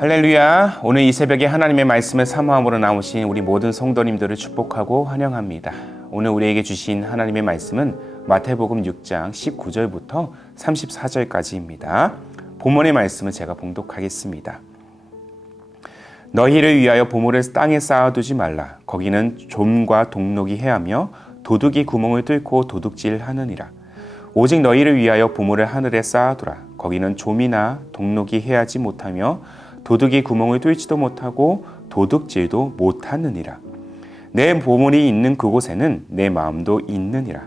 할렐루야. 오늘 이 새벽에 하나님의 말씀을 사모함으로 나오신 우리 모든 성도님들을 축복하고 환영합니다. 오늘 우리에게 주신 하나님의 말씀은 마태복음 6장 19절부터 34절까지입니다. 본문의 말씀을 제가 봉독하겠습니다. 너희를 위하여 보물을 땅에 쌓아두지 말라. 거기는 좀과 동록이 해하며 도둑이 구멍을 뚫고 도둑질하느니라. 오직 너희를 위하여 보물을 하늘에 쌓아두라. 거기는 좀이나 동록이 해하지 못하며 도둑이 구멍을 뚫지도 못하고 도둑질도 못하느니라. 내 보물이 있는 그곳에는 내 마음도 있느니라.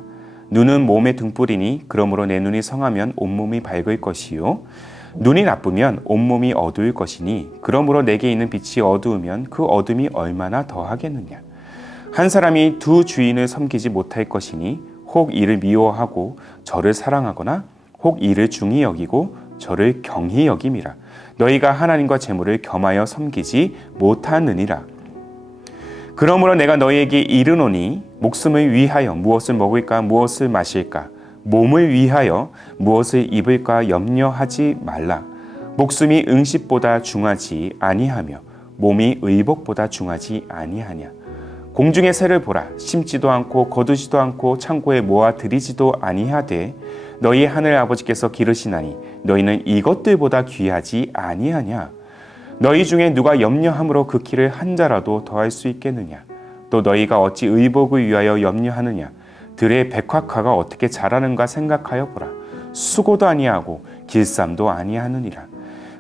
눈은 몸의 등불이니 그러므로 내 눈이 성하면 온몸이 밝을 것이요 눈이 나쁘면 온몸이 어두울 것이니 그러므로 내게 있는 빛이 어두우면 그 어둠이 얼마나 더하겠느냐. 한 사람이 두 주인을 섬기지 못할 것이니 혹 이를 미워하고 저를 사랑하거나 혹 이를 중히 여기고 저를 경히 여김이라. 너희가 하나님과 재물을 겸하여 섬기지 못하느니라. 그러므로 내가 너희에게 이르노니 목숨을 위하여 무엇을 먹을까 무엇을 마실까 몸을 위하여 무엇을 입을까 염려하지 말라. 목숨이 응식보다 중하지 아니하며 몸이 의복보다 중하지 아니하냐. 공중의 새를 보라. 심지도 않고 거두지도 않고 창고에 모아 들이지도 아니하되 너희 하늘 아버지께서 기르시나니 너희는 이것들보다 귀하지 아니하냐. 너희 중에 누가 염려함으로 그 키를 한 자라도 더할 수 있겠느냐. 또 너희가 어찌 의복을 위하여 염려하느냐. 들의 백화과가 어떻게 자라는가 생각하여 보라. 수고도 아니하고 길쌈도 아니하느니라.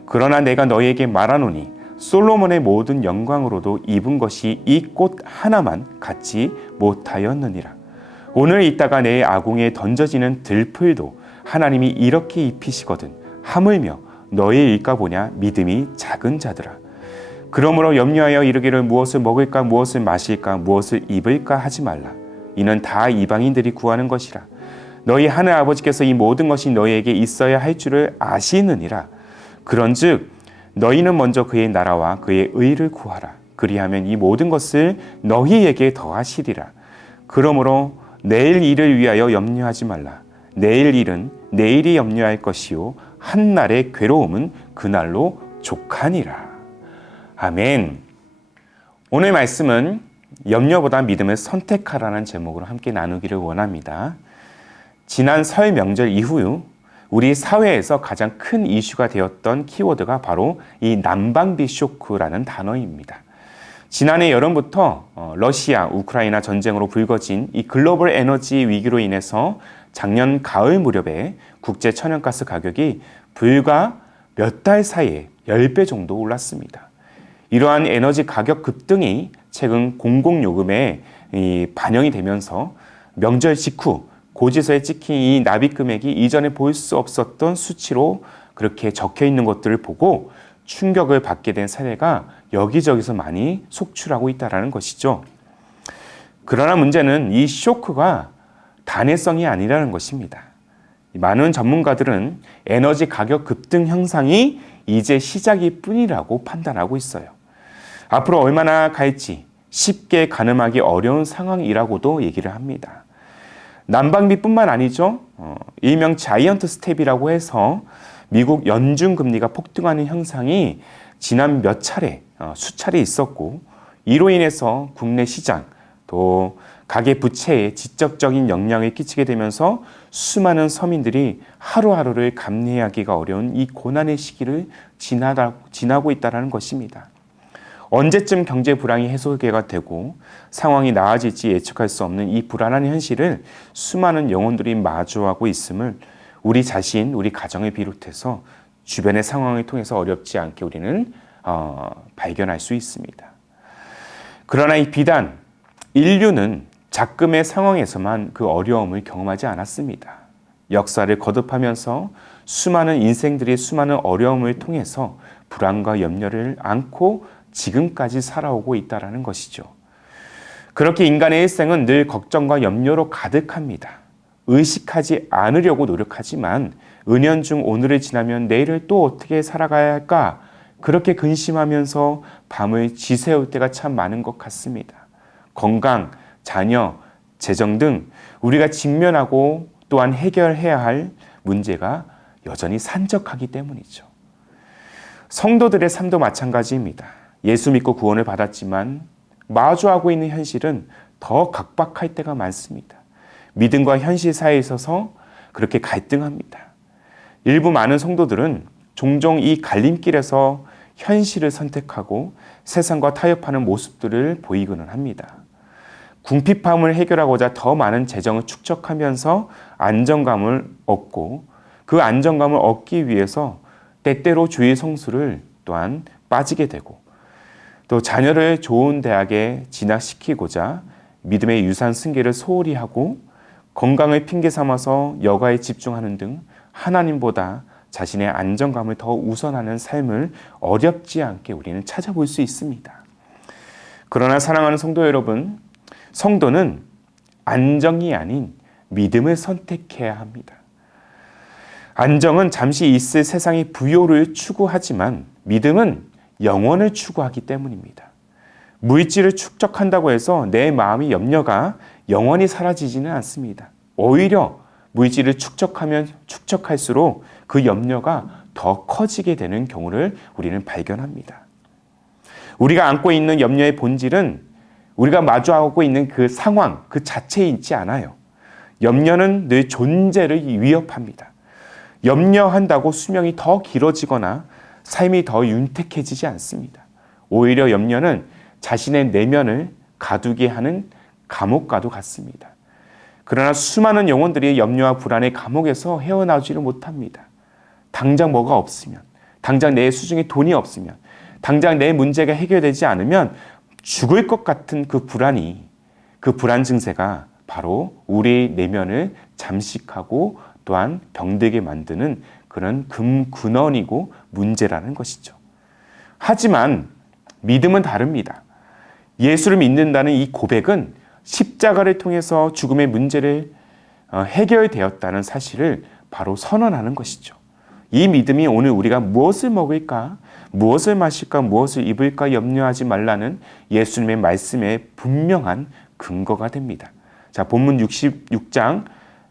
그러나 내가 너희에게 말하노니 솔로몬의 모든 영광으로도 입은 것이 이 꽃 하나만 갖지 못하였느니라. 오늘 있다가 내일 아궁이에 던져지는 들풀도 하나님이 이렇게 입히시거든 하물며 너의 일까 보냐 믿음이 작은 자들아. 그러므로 염려하여 이르기를 무엇을 먹을까 무엇을 마실까 무엇을 입을까 하지 말라. 이는 다 이방인들이 구하는 것이라. 너희 하늘 아버지께서 이 모든 것이 너희에게 있어야 할 줄을 아시느니라. 그런즉 너희는 먼저 그의 나라와 그의 의를 구하라. 그리하면 이 모든 것을 너희에게 더하시리라. 그러므로 내일 일을 위하여 염려하지 말라. 내일 일은 내일이 염려할 것이요 한날의 괴로움은 그날로 족하니라. 아멘. 오늘 말씀은 염려보다 믿음을 선택하라는 제목으로 함께 나누기를 원합니다. 지난 설 명절 이후 우리 사회에서 가장 큰 이슈가 되었던 키워드가 바로 이 난방비 쇼크라는 단어입니다. 지난해 여름부터 러시아, 우크라이나 전쟁으로 불거진 이 글로벌 에너지 위기로 인해서 작년 가을 무렵에 국제 천연가스 가격이 불과 몇 달 사이에 10배 정도 올랐습니다. 이러한 에너지 가격 급등이 최근 공공요금에 반영이 되면서 명절 직후 고지서에 찍힌 이 납입 금액이 이전에 볼 수 없었던 수치로 그렇게 적혀 있는 것들을 보고 충격을 받게 된 사례가 여기저기서 많이 속출하고 있다는 것이죠. 그러나 문제는 이 쇼크가 단회성이 아니라는 것입니다. 많은 전문가들은 에너지 가격 급등 현상이 이제 시작일 뿐이라고 판단하고 있어요. 앞으로 얼마나 갈지 쉽게 가늠하기 어려운 상황이라고도 얘기를 합니다. 난방비뿐만 아니죠. 일명 자이언트 스텝이라고 해서 미국 연준 금리가 폭등하는 현상이 지난 몇 차례, 수차례 있었고 이로 인해서 국내 시장 또 가계 부채에 직접적인 영향을 끼치게 되면서 수많은 서민들이 하루하루를 감내하기가 어려운 이 고난의 시기를 지나고 있다는 것입니다. 언제쯤 경제 불황이 해소가 되고 상황이 나아질지 예측할 수 없는 이 불안한 현실을 수많은 영혼들이 마주하고 있음을 우리 자신, 우리 가정을 비롯해서 주변의 상황을 통해서 어렵지 않게 우리는 발견할 수 있습니다. 그러나 이 비단 인류는 작금의 상황에서만 그 어려움을 경험하지 않았습니다. 역사를 거듭하면서 수많은 인생들이 수많은 어려움을 통해서 불안과 염려를 안고 지금까지 살아오고 있다는 것이죠. 그렇게 인간의 일생은 늘 걱정과 염려로 가득합니다. 의식하지 않으려고 노력하지만 은연중 오늘을 지나면 내일을 또 어떻게 살아가야 할까? 그렇게 근심하면서 밤을 지새울 때가 참 많은 것 같습니다. 건강, 자녀, 재정 등 우리가 직면하고 또한 해결해야 할 문제가 여전히 산적하기 때문이죠. 성도들의 삶도 마찬가지입니다. 예수 믿고 구원을 받았지만 마주하고 있는 현실은 더 각박할 때가 많습니다. 믿음과 현실 사이에 있어서 그렇게 갈등합니다. 일부 많은 성도들은 종종 이 갈림길에서 현실을 선택하고 세상과 타협하는 모습들을 보이고는 합니다. 궁핍함을 해결하고자 더 많은 재정을 축적하면서 안정감을 얻고 그 안정감을 얻기 위해서 때때로 주의 성수를 또한 빠지게 되고 또 자녀를 좋은 대학에 진학시키고자 믿음의 유산 승계를 소홀히 하고 건강을 핑계 삼아서 여가에 집중하는 등 하나님보다 자신의 안정감을 더 우선하는 삶을 어렵지 않게 우리는 찾아볼 수 있습니다. 그러나 사랑하는 성도 여러분, 성도는 안정이 아닌 믿음을 선택해야 합니다. 안정은 잠시 있을 세상의 부요를 추구하지만 믿음은 영원을 추구하기 때문입니다. 물질을 축적한다고 해서 내 마음의 염려가 영원히 사라지지는 않습니다. 오히려 물질을 축적하면 축적할수록 그 염려가 더 커지게 되는 경우를 우리는 발견합니다. 우리가 안고 있는 염려의 본질은 우리가 마주하고 있는 그 상황, 그 자체에 있지 않아요. 염려는 늘 존재를 위협합니다. 염려한다고 수명이 더 길어지거나 삶이 더 윤택해지지 않습니다. 오히려 염려는 자신의 내면을 가두게 하는 감옥과도 같습니다. 그러나 수많은 영혼들이 염려와 불안의 감옥에서 헤어나오지를 못합니다. 당장 뭐가 없으면, 당장 내 수중에 돈이 없으면, 당장 내 문제가 해결되지 않으면 죽을 것 같은 그 불안이, 그 불안 증세가 바로 우리의 내면을 잠식하고 또한 병들게 만드는 그런 근원이고 문제라는 것이죠. 하지만 믿음은 다릅니다. 예수를 믿는다는 이 고백은 십자가를 통해서 죽음의 문제를 해결되었다는 사실을 바로 선언하는 것이죠. 이 믿음이 오늘 우리가 무엇을 먹을까, 무엇을 마실까, 무엇을 입을까 염려하지 말라는 예수님의 말씀에 분명한 근거가 됩니다. 자, 본문 66장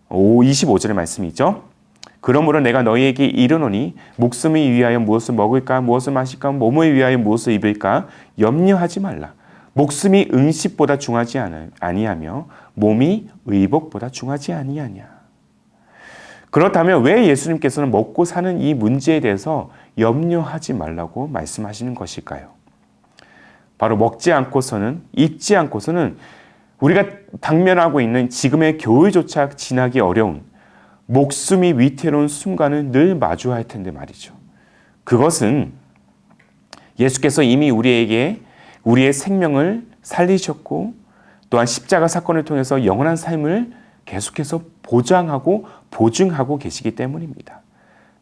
25절의 말씀이죠. 그러므로 내가 너희에게 이르노니 목숨을 위하여 무엇을 먹을까, 무엇을 마실까, 몸을 위하여 무엇을 입을까 염려하지 말라. 목숨이 음식보다 중하지 아니하며 몸이 의복보다 중하지 아니하냐. 그렇다면 왜 예수님께서는 먹고 사는 이 문제에 대해서 염려하지 말라고 말씀하시는 것일까요? 바로 먹지 않고서는, 입지 않고서는 우리가 당면하고 있는 지금의 겨울조차 지나기 어려운 목숨이 위태로운 순간을 늘 마주할 텐데 말이죠. 그것은 예수께서 이미 우리에게 우리의 생명을 살리셨고 또한 십자가 사건을 통해서 영원한 삶을 계속해서 보장하고 보증하고 계시기 때문입니다.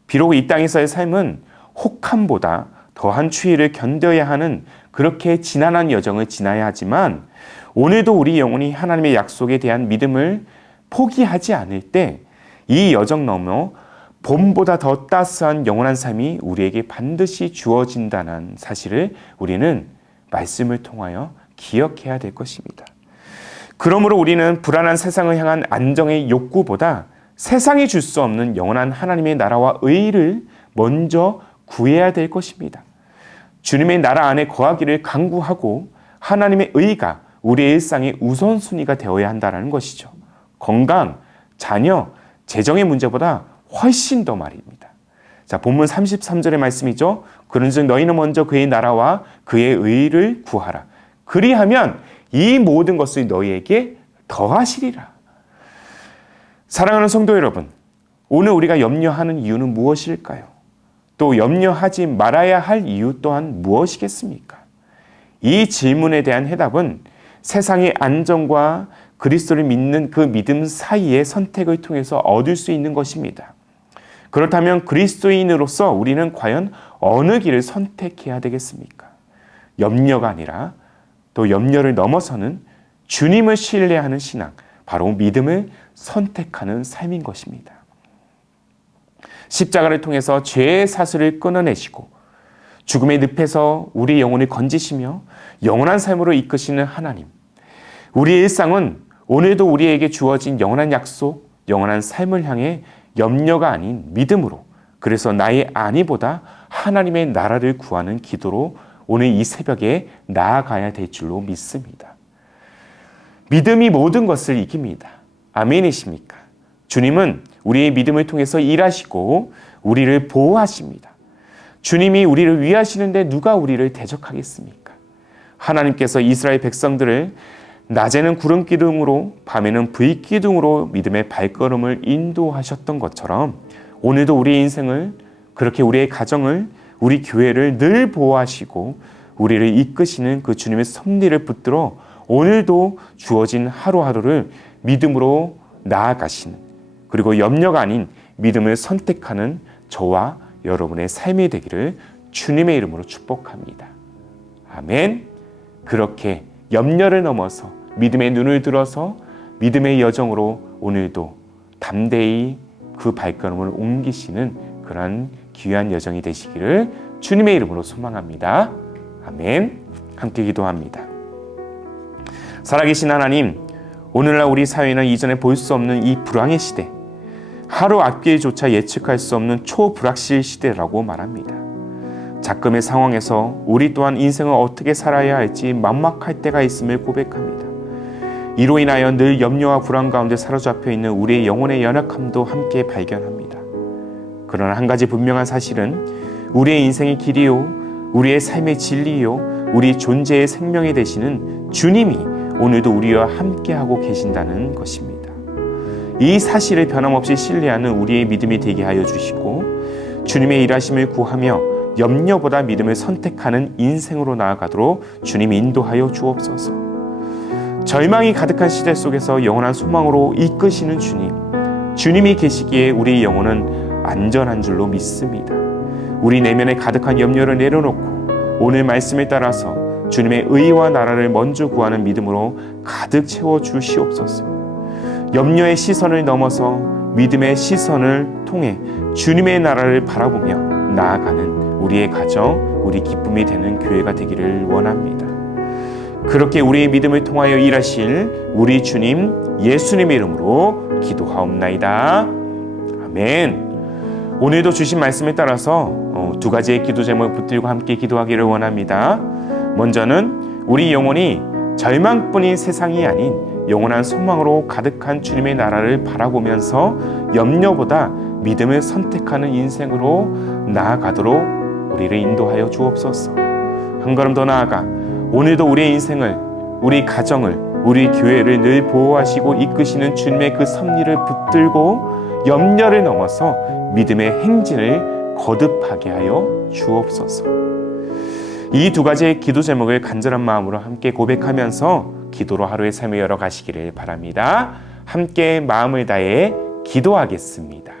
비록 이 땅에서의 삶은 혹함보다 더한 추위를 견뎌야 하는 그렇게 지난한 여정을 지나야 하지만 오늘도 우리 영혼이 하나님의 약속에 대한 믿음을 포기하지 않을 때 이 여정 넘어 봄보다 더 따스한 영원한 삶이 우리에게 반드시 주어진다는 사실을 우리는 말씀을 통하여 기억해야 될 것입니다. 그러므로 우리는 불안한 세상을 향한 안정의 욕구보다 세상이 줄 수 없는 영원한 하나님의 나라와 의를 먼저 구해야 될 것입니다. 주님의 나라 안에 거하기를 간구하고 하나님의 의가 우리의 일상의 우선순위가 되어야 한다는 것이죠. 건강, 자녀, 재정의 문제보다 훨씬 더 말입니다. 자, 본문 33절의 말씀이죠. 그런즉 너희는 먼저 그의 나라와 그의 의를 구하라. 그리하면 이 모든 것을 너희에게 더하시리라. 사랑하는 성도 여러분, 오늘 우리가 염려하는 이유는 무엇일까요? 또 염려하지 말아야 할 이유 또한 무엇이겠습니까? 이 질문에 대한 해답은 세상의 안정과 그리스도를 믿는 그 믿음 사이의 선택을 통해서 얻을 수 있는 것입니다. 그렇다면 그리스도인으로서 우리는 과연 어느 길을 선택해야 되겠습니까? 염려가 아니라 또 염려를 넘어서는 주님을 신뢰하는 신앙, 바로 믿음을 선택하는 삶인 것입니다. 십자가를 통해서 죄의 사슬을 끊어내시고 죽음의 늪에서 우리 영혼을 건지시며 영원한 삶으로 이끄시는 하나님. 우리의 일상은 오늘도 우리에게 주어진 영원한 약속, 영원한 삶을 향해 염려가 아닌 믿음으로, 그래서 나의 안위보다 하나님의 나라를 구하는 기도로 오늘 이 새벽에 나아가야 될 줄로 믿습니다. 믿음이 모든 것을 이깁니다. 아멘이십니까? 주님은 우리의 믿음을 통해서 일하시고 우리를 보호하십니다. 주님이 우리를 위하시는데 누가 우리를 대적하겠습니까? 하나님께서 이스라엘 백성들을 낮에는 구름 기둥으로 밤에는 불 기둥으로 믿음의 발걸음을 인도하셨던 것처럼 오늘도 우리의 인생을, 그렇게 우리의 가정을, 우리 교회를 늘 보호하시고 우리를 이끄시는 그 주님의 섭리를 붙들어 오늘도 주어진 하루하루를 믿음으로 나아가시는, 그리고 염려가 아닌 믿음을 선택하는 저와 여러분의 삶이 되기를 주님의 이름으로 축복합니다. 아멘. 그렇게 염려를 넘어서 믿음의 눈을 들어서 믿음의 여정으로 오늘도 담대히 그 발걸음을 옮기시는 그런 귀한 여정이 되시기를 주님의 이름으로 소망합니다. 아멘. 함께 기도합니다. 살아계신 하나님, 오늘날 우리 사회는 이전에 볼 수 없는 이 불황의 시대, 하루 앞길조차 예측할 수 없는 초불확실 시대라고 말합니다. 작금의 상황에서 우리 또한 인생을 어떻게 살아야 할지 막막할 때가 있음을 고백합니다. 이로 인하여 늘 염려와 불안 가운데 사로잡혀 있는 우리의 영혼의 연약함도 함께 발견합니다. 그러나 한 가지 분명한 사실은 우리의 인생의 길이요, 우리의 삶의 진리요, 우리 존재의 생명이 되시는 주님이 오늘도 우리와 함께하고 계신다는 것입니다. 이 사실을 변함없이 신뢰하는 우리의 믿음이 되게 하여 주시고 주님의 일하심을 구하며 염려보다 믿음을 선택하는 인생으로 나아가도록 주님이 인도하여 주옵소서. 절망이 가득한 시대 속에서 영원한 소망으로 이끄시는 주님, 주님이 계시기에 우리 영혼은 안전한 줄로 믿습니다. 우리 내면에 가득한 염려를 내려놓고 오늘 말씀에 따라서 주님의 의와 나라를 먼저 구하는 믿음으로 가득 채워 주시옵소서. 염려의 시선을 넘어서 믿음의 시선을 통해 주님의 나라를 바라보며 나아가는 우리의 가정, 우리 기쁨이 되는 교회가 되기를 원합니다. 그렇게 우리의 믿음을 통하여 일하실 우리 주님 예수님의 이름으로 기도하옵나이다. 아멘. 오늘도 주신 말씀에 따라서 두 가지의 기도 제목을 붙들고 함께 기도하기를 원합니다. 먼저는 우리 영혼이 절망뿐인 세상이 아닌 영원한 소망으로 가득한 주님의 나라를 바라보면서 염려보다 믿음을 선택하는 인생으로 나아가도록 우리를 인도하여 주옵소서. 한 걸음 더 나아가 오늘도 우리의 인생을, 우리 가정을, 우리 교회를 늘 보호하시고 이끄시는 주님의 그 섭리를 붙들고 염려를 넘어서 믿음의 행진을 거듭하게 하여 주옵소서. 이 두 가지의 기도 제목을 간절한 마음으로 함께 고백하면서 기도로 하루의 삶을 열어가시기를 바랍니다. 함께 마음을 다해 기도하겠습니다.